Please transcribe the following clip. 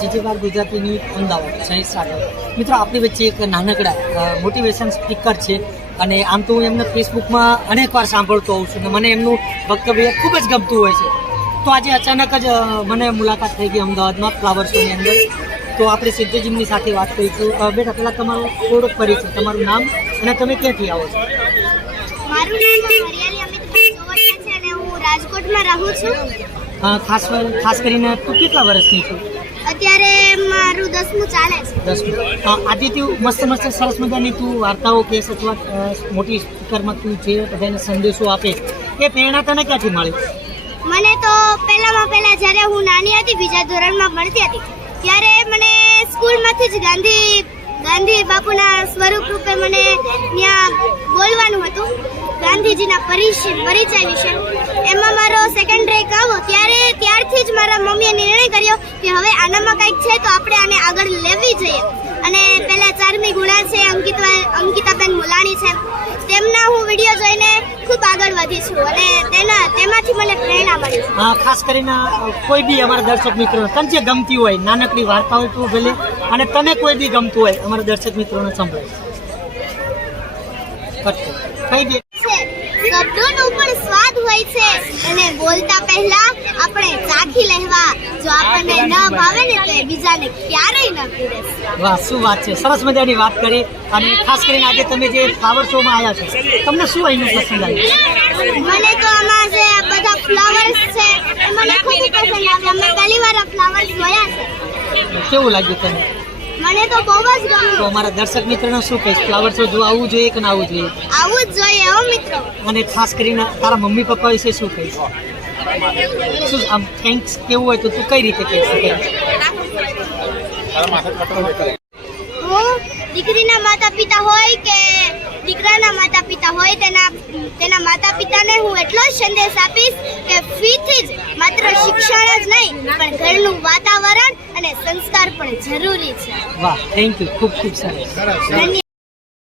જીજીબાગ Gujarati news Ahmedabad સહિત સાથે મિત્રો આપણી વચ્ચે એક નાનકડા મોટિવેશન સ્પીકર છે અને આમ તો હું એમને ફેસબુકમાં અનેકવાર સાંભળતો હોઉં છું અને મને એમનું વક્તવ્ય ખૂબ જ ગમતું હોય છે. તો આજે અચાનક જ મને મુલાકાત થઈ ગઈ અમદાવાદમાં ફ્લાવર શોની અંદર. તો આપણે સિદ્ધજીમની સાથે વાત કરીશું. બેટા પહેલાં તમારો થોડોક પરિચય, તમારું નામ અને તમે ક્યાંથી આવો છો? મારું નામ હરિયાલી અમિતભાઈ ચોવડિયા છે અને હું રાજકોટમાં રહું છું. ખાસ કરીને તું કેટલા વર્ષની છું? અત્યારે મારું 10મું ચાલે છે. 10મું. આજે તું મસ્ત સરસ મજાની તું વાર્તાઓ કહેશ અથવા મોટી સ્પીકરમાં તું જે બધાને સંદેશો આપે એ પ્રેરણા તને ક્યાંથી મળી? મને તો પહેલા જ્યારે હું નાની હતી, બીજા ધોરણમાં ભણતી હતી, ત્યારે મને સ્કૂલમાંથી જ ગાંધી બાપુના સ્વરૂપ રૂપે મને ત્યાં બોલવાનું હતું, ગાંધીજીના પરિચય વિશે. એમાં મારો સેકન્ડ રેન્ક આવ્યો. ત્યારથી જ મારા મમ્મીએ નિર્ણય કર્યો કે હવે આનામાં કંઈક છે તો આપણે આને આગળ લેવી જોઈએ. અને પહેલા 4મી ગુણા છે, અંકિતાબેન મુલાણી છે, તેમના હું વિડીયો જોઈને ખૂબ આગળ વધી છું અને તેમાંથી મને પ્રેરણા મળી. ખાસ કરીને કોઈ બી અમારા દર્શક મિત્રો તને જે ગમતી હોય નાનકડી વાર્તાઓ તું ભલે અને તને કોઈ બી ગમતું હોય અમારા દર્શક મિત્રોને સંભળાય. કઈ દે શબ્દોનો પણ સ્વાદ હોય છે અને બોલતા પહેલા આપણે ચાખી લેવા. જો આપણને ન ભાવે ને તો બીજાને ક્યારેય ન પીરસ. વાહ, શું વાત છે! સરસ મજાની વાત કરી. અને ખાસ કરીને આજે તમે જે ફ્લાવર શોમાં આવ્યા છો, તમને શું અહીંનું પસંદ આવ્યું? મને તો આમાં જે બધા ફ્લાવર્સ છે એ મને ખૂબ પસંદ આવ્યા. મેં પહેલી વાર આ ફ્લાવર્સ જોયા છે. કેવું લાગ્યું તને? મને તો બહુ જ ગમ્યું. તો અમારા દર્શક મિત્રોને શું કહીશ? ફ્લાવર શો જો આવવું જોઈએ કે ના આવવું જોઈએ? આવું જ જોઈએ હો મિત્રો. અને ખાસ કરીને તારા મમ્મી પપ્પા વિશે શું કહીશ? શું આમ થેન્ક્સ કેવું હોય તો તું કઈ રીતે કહી શકે? હું દીકરીના માતા પિતા હોય કે દીકરાના માતા પિતા હોય તેના માતા પિતાને હું એટલો જ સંદેશ આપીશ કે ફીથી જ માત્ર શિક્ષણ જ નહીં પણ ઘરનું વાતાવરણ અને સંસ્કાર પણ જરૂરી છે. વાહ, થેન્ક યુ. ખૂબ સરસ. ધન્યવાદ.